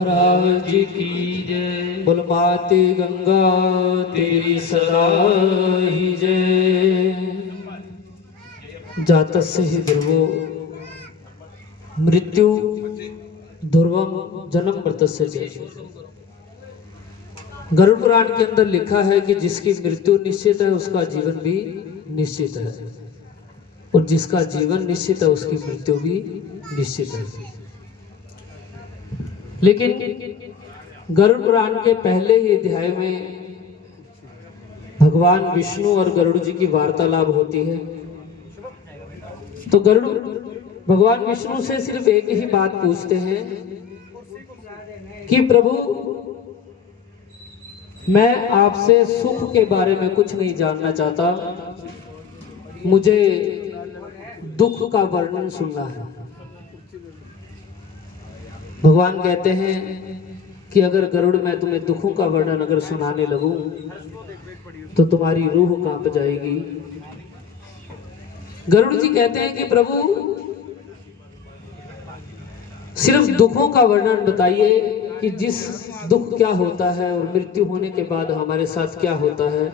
महाराज की जय। बोल माते गंगा तेरी सदा ही जय। जातस्य हि ध्रुवो मृत्यु ध्रुवम जन्म मृतस्य जय। गरुड़ पुराण के अंदर लिखा है कि जिसकी मृत्यु निश्चित है उसका जीवन भी निश्चित है, और जिसका जीवन निश्चित है उसकी मृत्यु भी निश्चित है। लेकिन गरुड़ पुराण के पहले ही अध्याय में भगवान विष्णु और गरुड़ जी की वार्तालाप होती है। तो गरुड़ भगवान विष्णु से सिर्फ एक ही बात पूछते हैं कि प्रभु, मैं आपसे सुख के बारे में कुछ नहीं जानना चाहता, मुझे दुख का वर्णन सुनना है। भगवान कहते हैं कि अगर गरुड़ मैं तुम्हें दुखों का वर्णन अगर सुनाने लगूं तो तुम्हारी रूह कांप जाएगी। गरुड़ जी कहते हैं कि प्रभु, सिर्फ दुखों का वर्णन बताइए कि जिस दुख क्या होता है और मृत्यु होने के बाद हमारे साथ क्या होता है,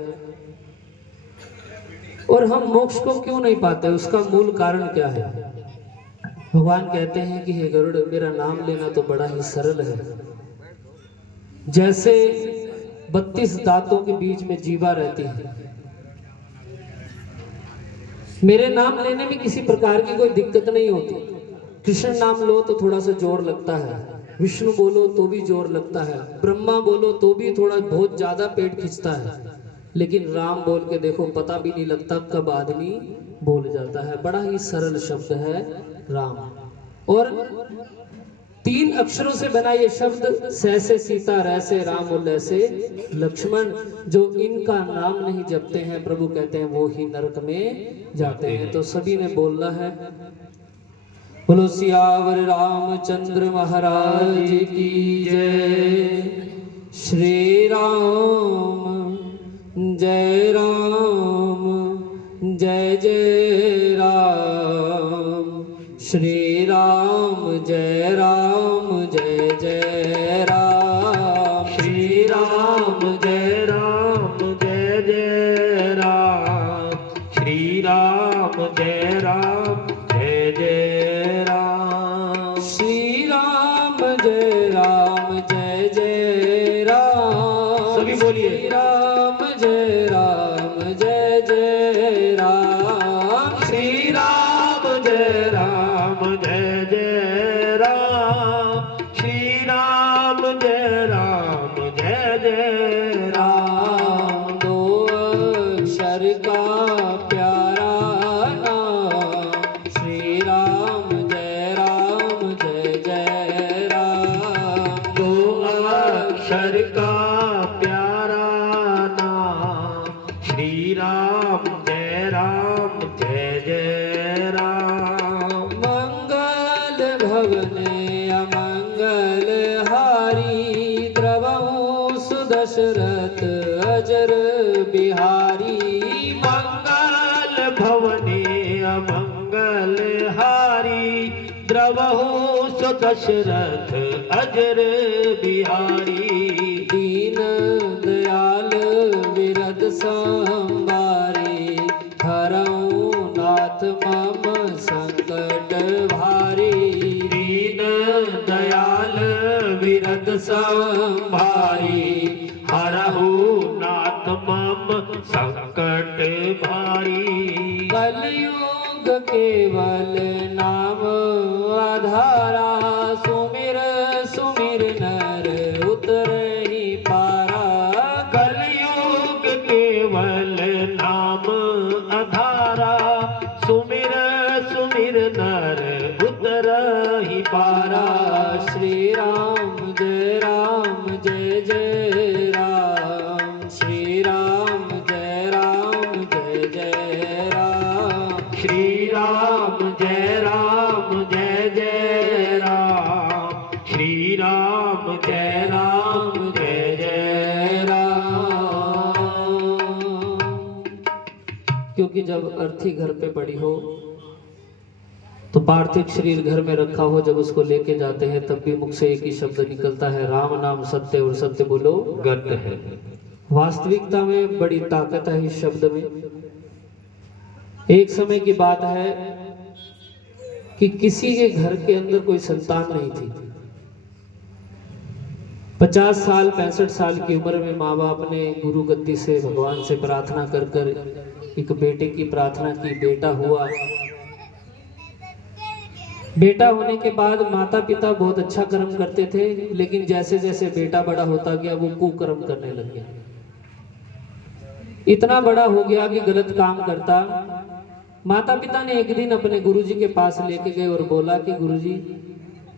और हम मोक्ष को क्यों नहीं पाते, उसका मूल कारण क्या है। भगवान कहते हैं कि हे गरुड़, मेरा नाम लेना तो बड़ा ही सरल है। जैसे 32 दांतों के बीच में जीवा रहती है, मेरे नाम लेने में किसी प्रकार की कोई दिक्कत नहीं होती। कृष्ण नाम लो तो थोड़ा सा जोर लगता है, विष्णु बोलो तो भी जोर लगता है, ब्रह्मा बोलो तो भी थोड़ा बहुत ज्यादा पेट खींचता है, लेकिन राम बोल के देखो, पता भी नहीं लगता कब आदमी बोल जाता है। बड़ा ही सरल शब्द है राम, और 3 अक्षरों से बना ये शब्द सैसे सीता, रैसे राम और लैसे लक्ष्मण। जो इनका नाम नहीं जपते हैं, प्रभु कहते हैं वो ही नरक में जाते हैं। तो सभी ने बोलना है, बोलो सियावर रामचंद्र महाराज की जय। श्री राम जय राम, जय जय राम। श्री राम जय राम, जय जय राम। श्री राम जय राम, जय जय राम। श्री राम जय राम, जय जय राम। श्री राम जय राम, जय जय राम। सभी बोलिए, श्री राम जय राम, जय जय राम। श्री राम जय राम, जय जय राम। श्री राम जय राम, जय जय राम। 2 अक्षर का प्यारा नाम, श्री राम जय राम, जय जय राम। 2 अक्षर का प्यारा नाम, श्री राम जय राम, जय जय राम। मंगल भवने अमंगल हारी, द्रवहु सुदशरथ अजर बिहारी। मंगल भवने अमंगल हारी, द्रवहु सुदशरथ अजर बिहारी। दीन दयाल विरद संबारी, हरऊ नाथ मम संकट भारी। दीन दयाल विरद संभारी, हरऊ नाथ मम संकट भारी। कलयुग केवल नाम आधारा, सुमिर सुमिर नर उतरहि पारा। कलयुग केवल नाम आधारा, सुमिर सुमिर नर उतरहि पारा। श्री राम जय राम, जय जय राम। श्री राम जय राम, जय जय राम। श्री राम जय राम, जय जय राम। श्री राम जय राम, जय जय राम। क्योंकि जब अर्थी घर पे पड़ी हो तो पार्थिव शरीर घर में रखा हो, जब उसको लेके जाते हैं तब भी मुख से एक ही शब्द निकलता है, राम नाम सत्य, और सत्य बोलो गत है। वास्तविकता में बड़ी ताकत है इस शब्द में। एक समय की बात है कि किसी के घर के अंदर कोई संतान नहीं थी। 50 साल 65 साल की उम्र में माँ बाप ने गुरु गद्दी से भगवान से प्रार्थना कर कर एक बेटे की प्रार्थना की, बेटा हुआ। बेटा होने के बाद माता पिता बहुत अच्छा कर्म करते थे, लेकिन जैसे जैसे बेटा बड़ा होता गया वो कुकर्म करने लग गया। इतना बड़ा हो गया कि गलत काम करता। माता पिता ने एक दिन अपने गुरुजी के पास लेके गए और बोला कि गुरुजी,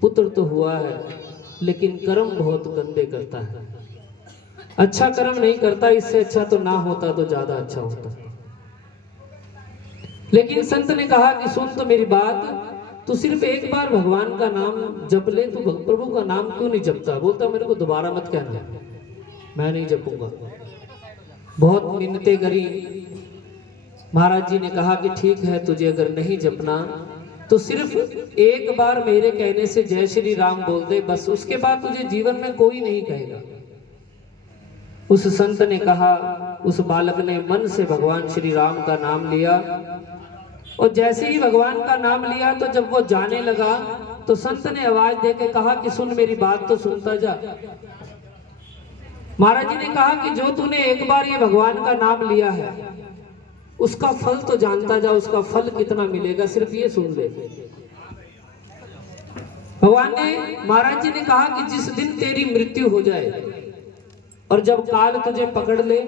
पुत्र तो हुआ है लेकिन कर्म बहुत गंदे करता है, अच्छा कर्म नहीं करता, इससे अच्छा तो ना होता तो ज्यादा अच्छा होता। लेकिन संत ने कहा कि सुन तो मेरी बात, तू सिर्फ एक बार भगवान का नाम जप ले, तू प्रभु का नाम क्यों नहीं जपता? बोलता मेरे को दोबारा मत कहना, मैं नहीं जपूंगा। बहुत मिन्नतें करी। महाराज जी ने कहा कि ठीक है, तुझे अगर नहीं जपना तो सिर्फ एक बार मेरे कहने से जय श्री राम बोल दे, बस उसके बाद तुझे जीवन में कोई नहीं कहेगा। उस संत ने कहा, उस बालक ने मन से भगवान श्री राम का नाम लिया, और जैसे ही भगवान का नाम लिया तो जब वो जाने लगा तो संत ने आवाज देके कहा कि सुन मेरी बात तो सुनता जा। महाराज जी ने कहा कि जो तूने एक बार ये भगवान का नाम लिया है उसका फल तो जानता जा, उसका फल कितना मिलेगा सिर्फ ये सुन ले। भगवान ने, महाराज जी ने कहा कि जिस दिन तेरी मृत्यु हो जाए और जब काल तुझे पकड़ ले,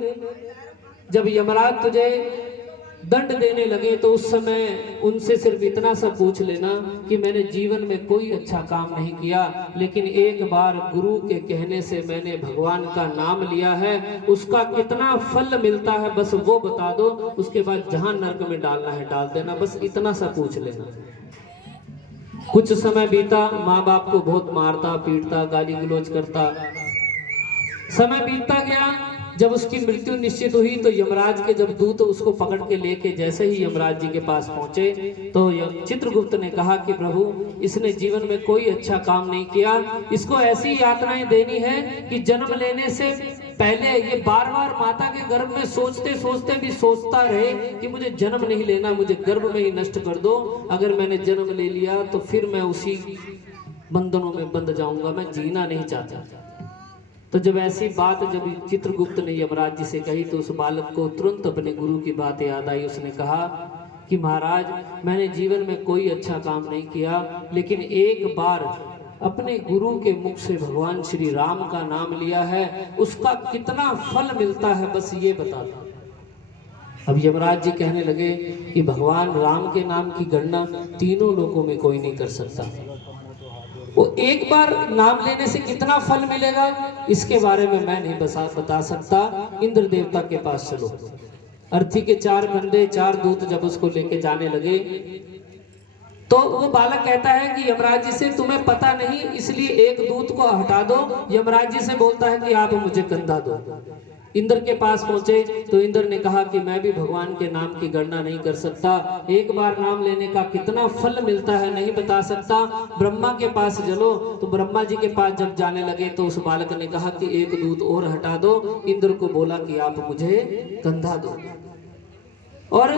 जब यमराज तुझे दंड देने लगे, तो उस समय उनसे सिर्फ इतना सा पूछ लेना कि मैंने जीवन में कोई अच्छा काम नहीं किया, लेकिन एक बार गुरु के कहने से मैंने भगवान का नाम लिया है, उसका कितना फल मिलता है बस वो बता दो, उसके बाद जहां नरक में डालना है डाल देना, बस इतना सा पूछ लेना। कुछ समय बीता, माँ बाप को बहुत मारता पीटता गाली गलौज करता। समय बीतता गया, जब उसकी मृत्यु निश्चित हुई तो यमराज के जब दूत उसको पकड़ के लेके जैसे ही यमराज जी के पास पहुंचे तो चित्रगुप्त ने कहा कि प्रभु, इसने जीवन में कोई अच्छा काम नहीं किया, इसको ऐसी यातनाएं देनी है कि जन्म लेने से पहले ये बार बार माता के गर्भ में सोचते सोचते भी सोचता रहे कि मुझे जन्म नहीं लेना, मुझे गर्भ में ही नष्ट कर दो। अगर मैंने जन्म ले लिया तो फिर मैं उसी बंधनों में बंध जाऊंगा, मैं जीना नहीं चाहता। तो जब ऐसी बात जब चित्रगुप्त ने यमराज जी से कही तो उस बालक को तुरंत अपने गुरु की बात याद आई। उसने कहा कि महाराज, मैंने जीवन में कोई अच्छा काम नहीं किया, लेकिन एक बार अपने गुरु के मुख से भगवान श्री राम का नाम लिया है, उसका कितना फल मिलता है बस ये बता दो। अब यमराज जी कहने लगे कि भगवान राम के नाम की गणना तीनों लोगों में कोई नहीं कर सकता, वो एक बार नाम लेने से कितना फल मिलेगा इसके बारे में मैं नहीं बता सकता, इंद्र देवता के पास चलो। अर्थी के 4 कंधे 4 दूत जब उसको लेके जाने लगे तो वो बालक कहता है कि यमराज जी से तुम्हें पता नहीं इसलिए एक दूत को हटा दो। यमराज जी से बोलता है कि आप मुझे कंधा दो। इंद्र के पास पहुंचे तो इंद्र ने कहा कि मैं भी भगवान के नाम की गणना नहीं कर सकता, एक बार नाम लेने का कितना फल मिलता है नहीं बता सकता। ब्रह्मा के पास चलो। तो ब्रह्मा जी के पास जब जाने लगे तो उस बालक ने कहा कि एक दूत और हटा दो। इंद्र को बोला कि आप मुझे कंधा दो। और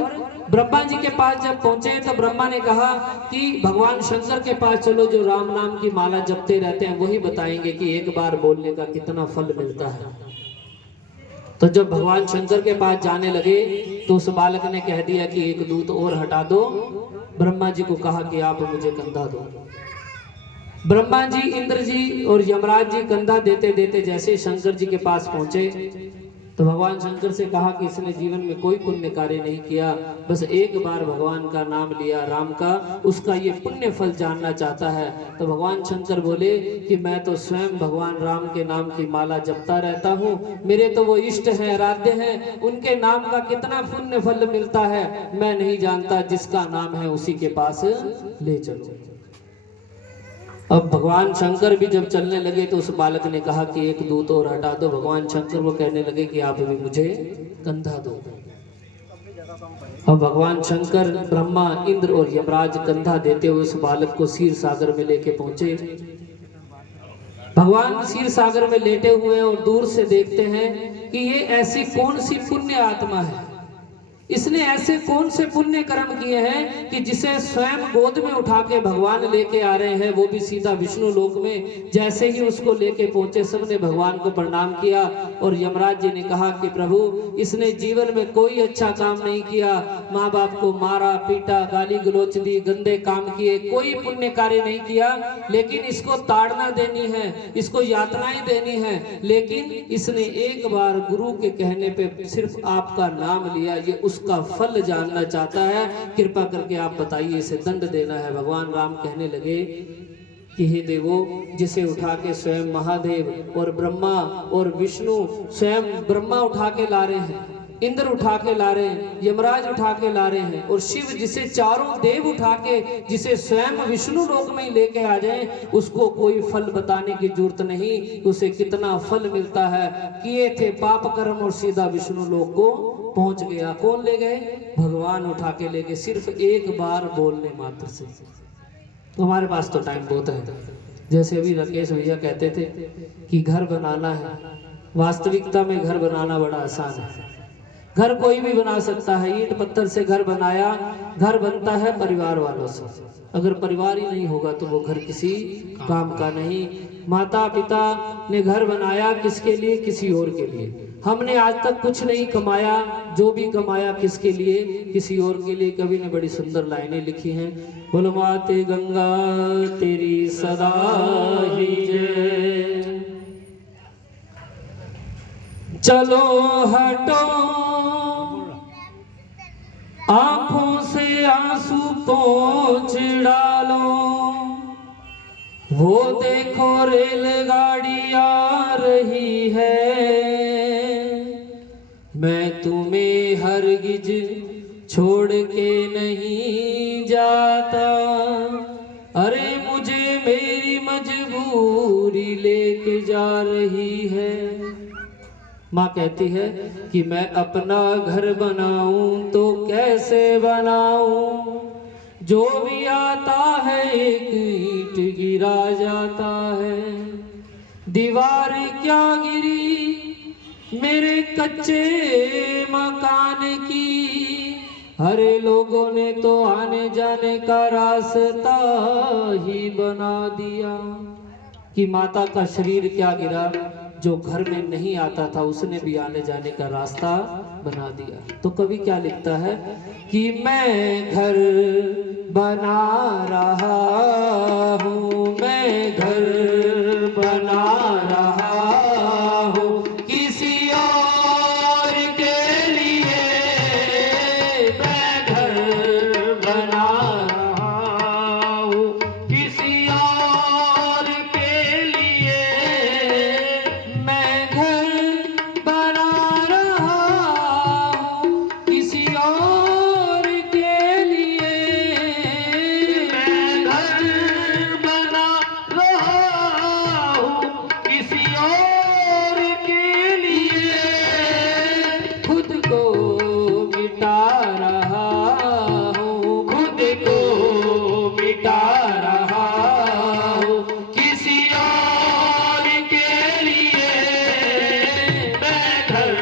ब्रह्मा जी के पास जब पहुंचे तो ब्रह्मा ने कहा कि भगवान शंकर के पास चलो, जो राम नाम की माला जपते रहते हैं वही बताएंगे कि एक बार बोलने का कितना फल मिलता है। तो जब भगवान शंकर के पास जाने लगे तो उस बालक ने कह दिया कि एक दूत और हटा दो। ब्रह्मा जी को कहा कि आप मुझे कंधा दो। ब्रह्मा जी, इंद्र जी और यमराज जी कंधा देते देते जैसे शंकर जी के पास पहुंचे तो भगवान शंकर से कहा कि इसने जीवन में कोई पुण्य कार्य नहीं किया, बस एक बार भगवान का नाम लिया राम का, उसका ये पुण्य फल जानना चाहता है। तो भगवान शंकर बोले कि मैं तो स्वयं भगवान राम के नाम की माला जपता रहता हूँ, मेरे तो वो इष्ट हैं, आराध्य हैं, उनके नाम का कितना पुण्य फल मिलता है मैं नहीं जानता, जिसका नाम है उसी के पास ले चलो। अब भगवान शंकर भी जब चलने लगे तो उस बालक ने कहा कि एक दूत और हटा दो। भगवान शंकर वो कहने लगे कि आप भी मुझे कंधा दो। अब भगवान शंकर, ब्रह्मा, इंद्र और यमराज कंधा देते हुए उस बालक को क्षीर सागर में लेके पहुंचे। भगवान क्षीर सागर में लेटे हुए और दूर से देखते हैं कि ये ऐसी कौन सी पुण्य आत्मा है, इसने ऐसे कौन से पुण्य कर्म किए हैं कि जिसे स्वयं गोद में उठा के भगवान लेके आ रहे हैं, वो भी सीधा विष्णु लोक में। जैसे ही उसको लेके पहुंचे सबने भगवान को प्रणाम किया और यमराज जी ने कहा कि प्रभु, इसने जीवन में कोई अच्छा काम नहीं किया, माँ बाप को मारा पीटा, गाली गलोच दी, गंदे काम किए, कोई पुण्य कार्य नहीं किया, लेकिन इसको ताड़ना देनी है, इसको यातनाएं देनी है। लेकिन इसने एक बार गुरु के कहने पे सिर्फ आपका नाम लिया, ये उसका फल जानना चाहता है, कृपा करके आप बताइए, इसे दंड देना है। भगवान राम कहने लगे कि हे देवो, जिसे उठा के स्वयं महादेव और ब्रह्मा और विष्णु, स्वयं ब्रह्मा उठा के ला रहे हैं, इंद्र उठा के ला रहे हैं, यमराज उठा के ला रहे हैं, और शिव जिसे चारों देव उठा के, जिसे स्वयं विष्णु लोक में ही लेके आ जाए, उसको कोई फल बताने की जरूरत नहीं, उसे कितना फल मिलता है। किए थे पाप कर्म और सीधा विष्णु लोक को पहुंच गया। कौन ले गए? भगवान उठा के ले गए, सिर्फ एक बार बोलने मात्र से। तो हमारे पास तो टाइम बहुत है। जैसे अभी राकेश भैया कहते थे कि घर बनाना है, वास्तविकता में घर बनाना बड़ा आसान है। घर कोई भी बना सकता है, ईंट पत्थर से घर बनाया, घर बनता है परिवार वालों से। अगर परिवार ही नहीं होगा तो वो घर किसी काम का नहीं। माता पिता ने घर बनाया किसके लिए? किसी और के लिए। हमने आज तक कुछ नहीं कमाया, जो भी कमाया किसके लिए? किसी और के लिए। कवि ने बड़ी सुंदर लाइनें लिखी हैं, बोलो माते गंगा तेरी सदा ही जय, चलो हटो आंखों से आंसू पोंछ डालो, वो देखो रेलगाड़ी आ रही है, मैं तुम्हें हरगिज छोड़ के नहीं जाता, अरे मुझे मेरी मजबूरी लेके जा रही है। माँ कहती है कि मैं अपना घर बनाऊं तो कैसे बनाऊं, जो भी आता है एक ईंट गिरा जाता है, दीवार क्या गिरी मेरे कच्चे मकान की, हरे लोगों ने तो आने जाने का रास्ता ही बना दिया। कि माता का शरीर क्या गिरा, जो घर में नहीं आता था उसने भी आने जाने का रास्ता बना दिया। तो कवि क्या लिखता है कि मैं घर बना रहा हूँ, मैं घर बना रहा हूँ किसी और के लिए, मैं घर बना रहा हूँ किसी और के लिए, मैं घर बना रहा हूँ किसी और के लिए, मैं घर बना रहा हूँ किसी और के लिए, खुद को मिटा रहा हूँ, खुद को मिटा रहा हूँ किसी और के लिए, मैं घर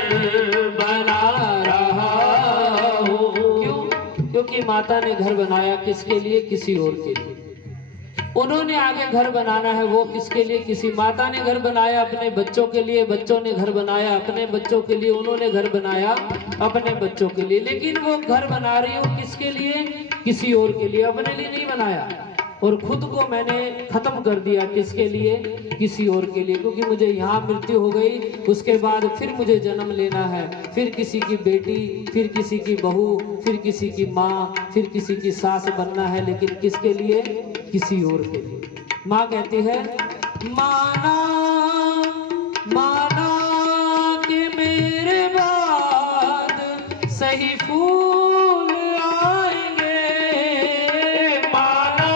बना रहा हूँ। क्यों? क्योंकि माता ने घर बनाया किसके लिए? किसी और के लिए। उन्होंने आगे घर बनाना है, वो किसके लिए? किसी। माता ने घर बनाया अपने बच्चों के लिए, बच्चों ने घर बनाया अपने बच्चों के लिए, उन्होंने घर बनाया अपने बच्चों के लिए। लेकिन वो घर बना रही हो किसके लिए? किसी और के लिए, अपने लिए नहीं बनाया। और खुद को मैंने खत्म कर दिया किसके लिए? किसी और के लिए। क्योंकि मुझे यहाँ मृत्यु हो गई, उसके बाद फिर मुझे जन्म लेना है, फिर किसी की बेटी, फिर किसी की बहू, फिर किसी की माँ, फिर किसी की सास बनना है। लेकिन किसके लिए? किसी और के लिए। माँ कहती है माना माना कि मेरे बाद सही फूल आएंगे, माना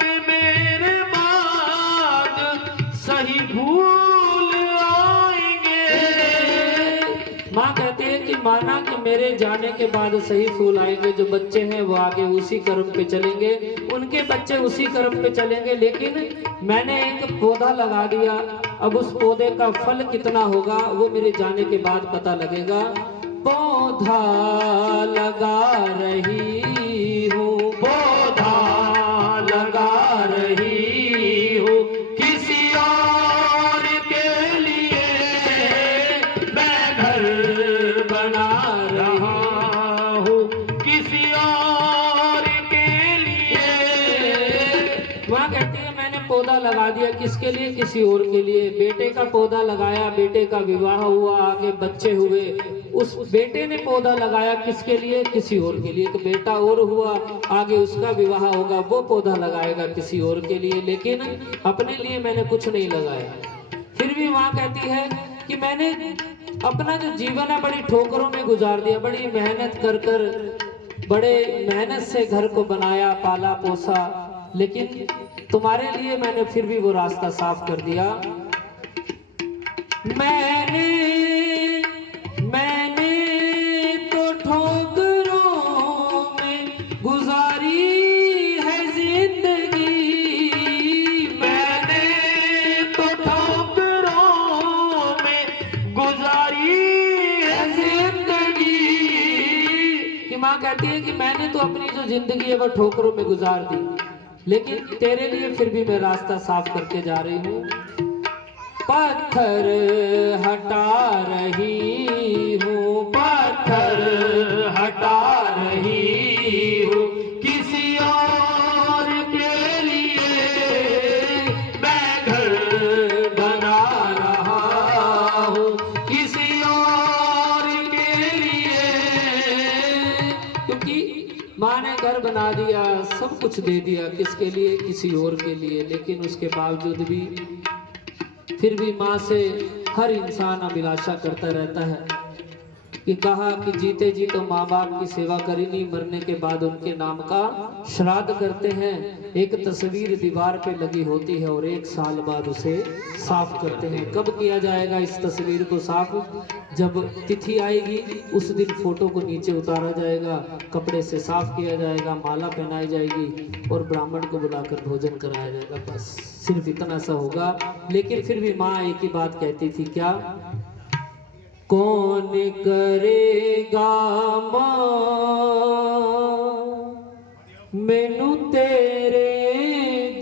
कि मेरे बाद सही फूल आएंगे। माँ कहते हैं कि माना कि मेरे जाने के बाद सही फूल आएंगे, जो बच्चे हैं वो आगे उसी कर्म पे चलेंगे, उनके बच्चे उसी कर्म पे चलेंगे। लेकिन मैंने एक पौधा लगा दिया, अब उस पौधे का फल कितना होगा वो मेरे जाने के बाद पता लगेगा। पौधा लगा रही हूँ, पौधा लगा रही हूँ, किसी और के लिए मैं घर बना रहा हूँ, किसी और के लिए। वहाँ कहती है मैंने पौधा लगा दिया, किसके लिए? किसी और के लिए। बेटे का पौधा लगाया, बेटे का विवाह हुआ, आगे बच्चे हुए, उस बेटे ने पौधा लगाया किसके लिए? किसी और के लिए। एक बेटा और हुआ, आगे उसका विवाह होगा, वो पौधा लगाएगा किसी और के लिए, लेकिन अपने लिए मैंने कुछ नहीं लगाया। फिर भी माँ कहती है कि मैंने अपना जो जीवन है बड़ी ठोकरों में गुजार दिया, बड़ी मेहनत कर कर बड़े मेहनत से घर को बनाया, पाला पोसा, लेकिन तुम्हारे लिए मैंने फिर भी वो रास्ता साफ कर दिया। मैंने तो ठोकरों में गुजारी है जिंदगी, मैंने तो ठोकरों में गुजारी है जिंदगी। कि माँ कहती है कि मैंने तो अपनी जो जिंदगी है वो ठोकरों में गुजार दी, लेकिन तेरे लिए फिर भी मैं रास्ता साफ करके जा रही हूँ। पत्थर हटा रही हूँ, पत्थर हटा रही हूँ, किसी और के लिए मैं घर बना रहा हूँ, किसी और के लिए। क्योंकि माँ ने घर बना दिया, सब कुछ दे दिया, किसके लिए? किसी और के लिए। लेकिन उसके बावजूद भी फिर भी माँ से हर इंसान अभिलाषा करता रहता है कि कहा कि जीते जी तो माँ बाप की सेवा करी नहीं, मरने के बाद उनके नाम का श्राद्ध करते हैं। एक तस्वीर दीवार पे लगी होती है और 1 साल बाद उसे साफ करते हैं। कब किया जाएगा इस तस्वीर को साफ? जब तिथि आएगी उस दिन फोटो को नीचे उतारा जाएगा, कपड़े से साफ किया जाएगा, माला पहनाई जाएगी और ब्राह्मण को बुलाकर भोजन कराया जाएगा। बस सिर्फ इतना सा होगा। लेकिन फिर भी माँ एक ही बात कहती थी, क्या? कौन करेगा मां मैनू तेरे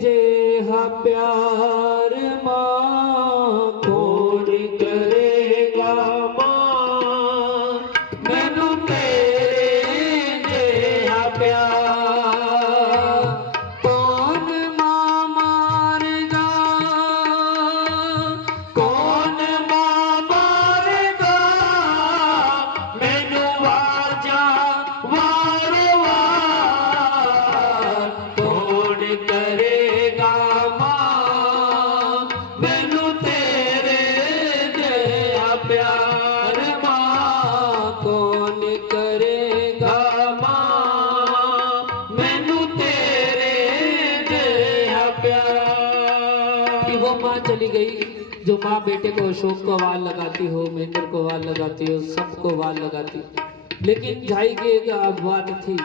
जेहा प्यार मां, कौन करेगा मां मैनू तेरे जेहा प्यार, कौन मां मारेगा, कौन मां मारेगा मैनू वाजा वार वार, कौन करेगा मां मैनू तेरे जेहा प्यार मां, कौन करेगा मां मैनू तेरे जेहा प्यार। कि वो माँ चली गई जो माँ बेटे को अशोक को वाल लगाती हो, महेंद्र को वाल लगाती हो, सबको वाल लगाती। लेकिन झाई की एक बात थी,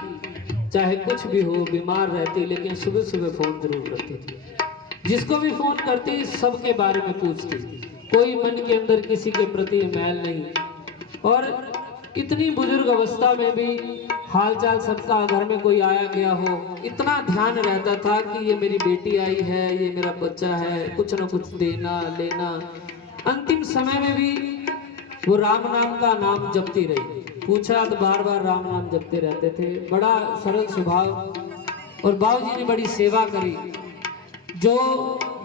चाहे कुछ भी हो, बीमार रहती लेकिन सुबह सुबह फोन जरूर करती थी। जिसको भी फोन करती सबके बारे में पूछती, कोई मन के अंदर किसी के प्रति मैल नहीं। और इतनी बुजुर्ग अवस्था में भी हालचाल सबका, घर में कोई आया गया हो, इतना ध्यान रहता था कि ये मेरी बेटी आई है, ये मेरा बच्चा है, कुछ न कुछ देना लेना। अंतिम समय में भी वो राम नाम का नाम जपती रही। पूछा तो बार बार राम नाम जपते रहते थे। बड़ा सरल स्वभाव। और बाबूजी ने बड़ी सेवा करी, जो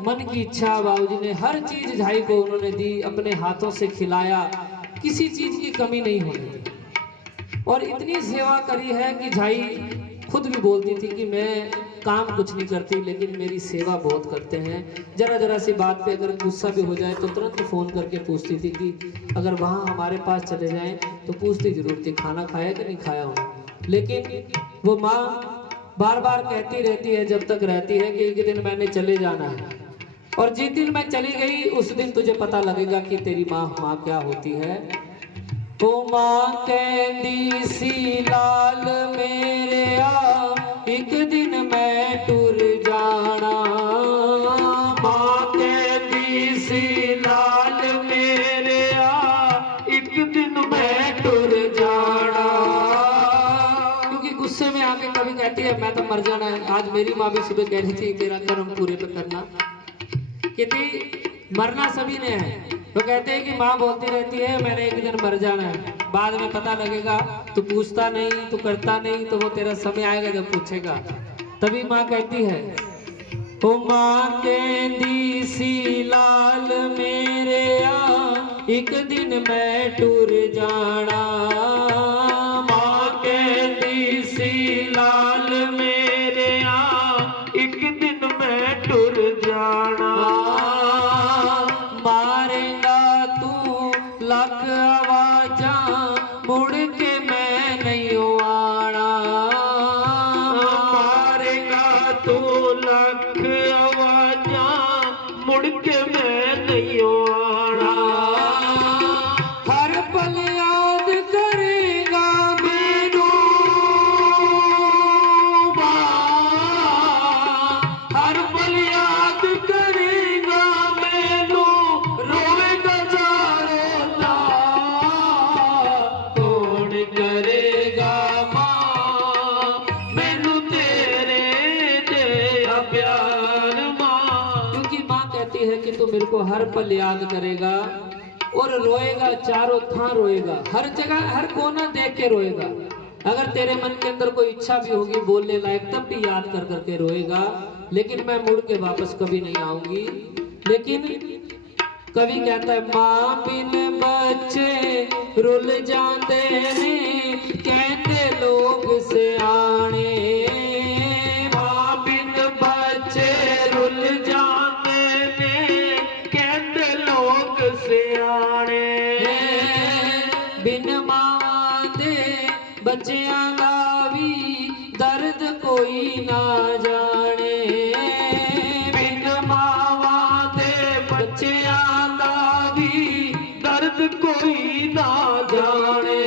मन की इच्छा बाबूजी ने हर चीज झाई को उन्होंने दी, अपने हाथों से खिलाया, किसी चीज की कमी नहीं होने दी। और इतनी सेवा करी है कि झाई खुद भी बोलती थी कि मैं काम कुछ नहीं करती लेकिन मेरी सेवा बहुत करते हैं। जरा जरा सी बात पे अगर गुस्सा भी हो जाए तो तुरंत फोन करके पूछती थी कि अगर वहाँ हमारे पास चले जाएं तो पूछती जरूर थी खाना खाया कि नहीं खाया उन्होंने। लेकिन वो माँ बार बार कहती रहती है जब तक रहती है कि एक दिन मैंने चले जाना है, और जिस दिन मैं चली गई उस दिन तुझे पता लगेगा कि तेरी माँ क्या होती है। ओ मां कहंदी सी लाल मेरे आ एक दिन मैं टुर जाना। मां कहंदी सी लाल मेरे आ एक दिन मैं टुर जाना। क्योंकि गुस्से में आके कभी कहती है मैं तो मर जाना है। आज मेरी माँ भी सुबह कह रही थी तेरा कर्म पूरे पे करना, कहती मरना सभी ने है। तो कहते हैं कि माँ बोलती रहती है मैंने एक दिन मर जाना है, बाद में पता लगेगा तू पूछता नहीं, तू करता नहीं, तो वो तेरा समय आएगा जब पूछेगा। तभी माँ कहती है ओ माँ कहंदी सी लाल मेरे आ एक दिन मैं टुर जाना। माँ कहंदी सी लाल मेरे आ एक दिन मैं टुर जाना। मारेगा तू लख आवाजा मुड़ के मैं नहीं आना। मारेगा तू लख आवाजा मुड़ के मैं नहीं आना। हर पल याद करेगा मैनू हर पल याद करेगा मैनू रोएगा जारोता कौन करेगा मां मैनू तेरे जैसा प्यार मां। क्योंकि मां कहती है कि तू मेरे को हर पल याद करेगा और रोएगा, चारों थां रोएगा, हर जगह हर कोना देख के रोएगा। अगर तेरे मन के अंदर कोई इच्छा भी होगी बोलने लायक तब भी याद कर करके रोएगा, लेकिन मैं मुड़ के वापस कभी नहीं आऊंगी। लेकिन कवि कहता है मां बिन बच्चे रुल जाते ने कहते लोग सियाने। मां बिन बच्चे रुल जाते ने कहते लोग सियाने। बिन मां दे बच्चियां दा भी दर्द कोई ना जाने। बिन मावा दे बच्चियां दा भी दर्द कोई ना जाने।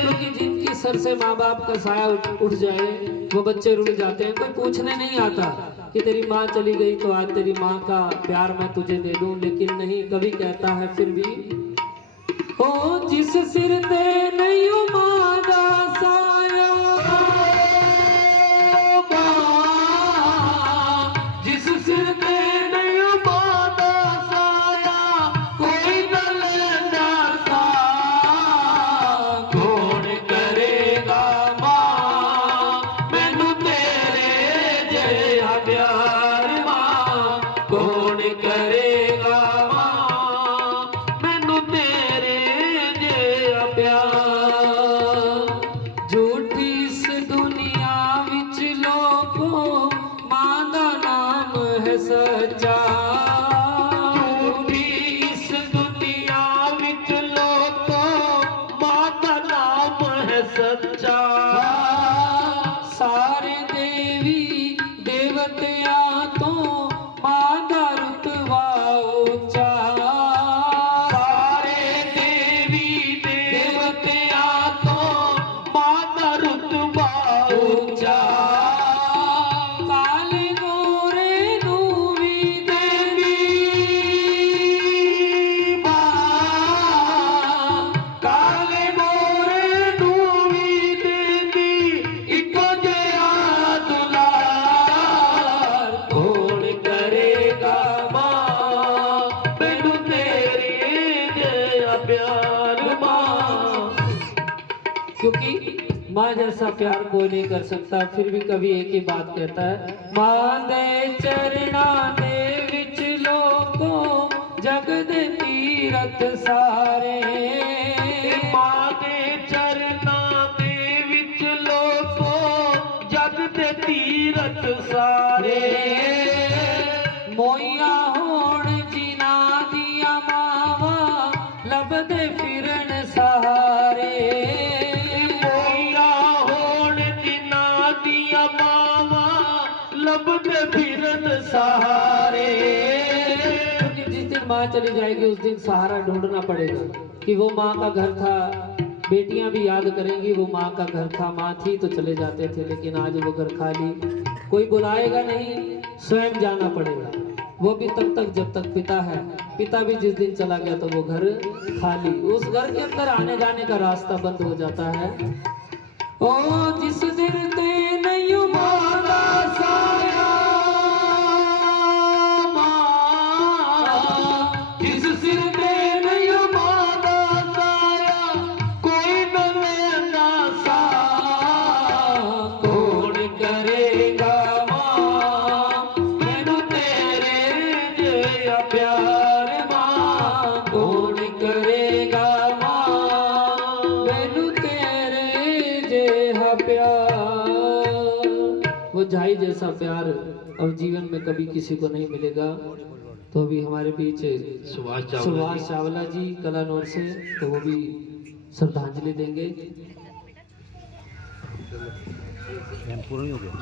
क्योंकि जिनकी सर से माँ बाप का साया उठ जाए वो बच्चे रुल जाते हैं। कोई पूछने नहीं आता कि तेरी माँ चली गई तो आज तेरी माँ का प्यार मैं तुझे दे दूं, लेकिन नहीं, कभी कहता है फिर भी ओ जिस सिर ते नहीं मां दा साया जिस सिर ते नहीं मां दा साया कोई न लेंदा सा कौन करेगा मां मैनू तेरे जैसा प्यार मां कौन करेगा मां मैनू तेरे जैसा प्यार। झूठी इस दुनिया विच लोगों मां दा नाम है सच्चा। झूठी इस दुनिया विच लोगों मां दा नाम है सच्चा। सारे देवी देवतिया तो मां दा रुतबा ऊंचा। सारे देवी देवतिया तो मां दा रुतबा ऊंचा। काले गोरे नू भी देवी मां काले गोरे नू भी देवी इको जिहा दुलार कौन करेगा मां मैनू तेरे जैसा प्यार मां। क्योंकि माँ जैसा प्यार कोई नहीं कर सकता। फिर भी कभी एक ही बात कहता है मां दे चरणा दे विच लोको जग दे तीरथ सारे। मां दे चरणा दे विच लोको जग दे तीरथ सारे। मोइया होण जिना दिया मावा लभदे फिरन सहारे। मोइया होण जिना दिया मावा लभदे फिरन सहारे। क्योंकि जिस दिन माँ चली जाएगी उस दिन सहारा ढूंढना पड़ेगा कि वो माँ का घर था। बेटियां भी याद करेंगी वो माँ का घर था, माँ थी तो चले जाते थे, लेकिन आज वो घर खाली, कोई बुलाएगा नहीं, स्वयं जाना पड़ेगा। वो भी तब तक जब तक पिता है, पिता भी जिस दिन चला गया तो वो घर खाली, उस घर के अंदर आने जाने का रास्ता बंद हो जाता है। ओ जिस दिन ते नहीं बांधा साया जिस सिर पे नहीं बांधा साया कोई न लेना सा कौन करेगा माँ मैनू तेरे जिया प्यार माँ कौन करेगा माँ मैनू तेरे जिया प्यार। वो झाई जैसा प्यार अब जीवन में कभी किसी को नहीं मिलेगा। तो अभी हमारे बीच सुभाष चावला जी कलानौर से, तो वो भी श्रद्धांजलि देंगे। पूर्ण हो गया।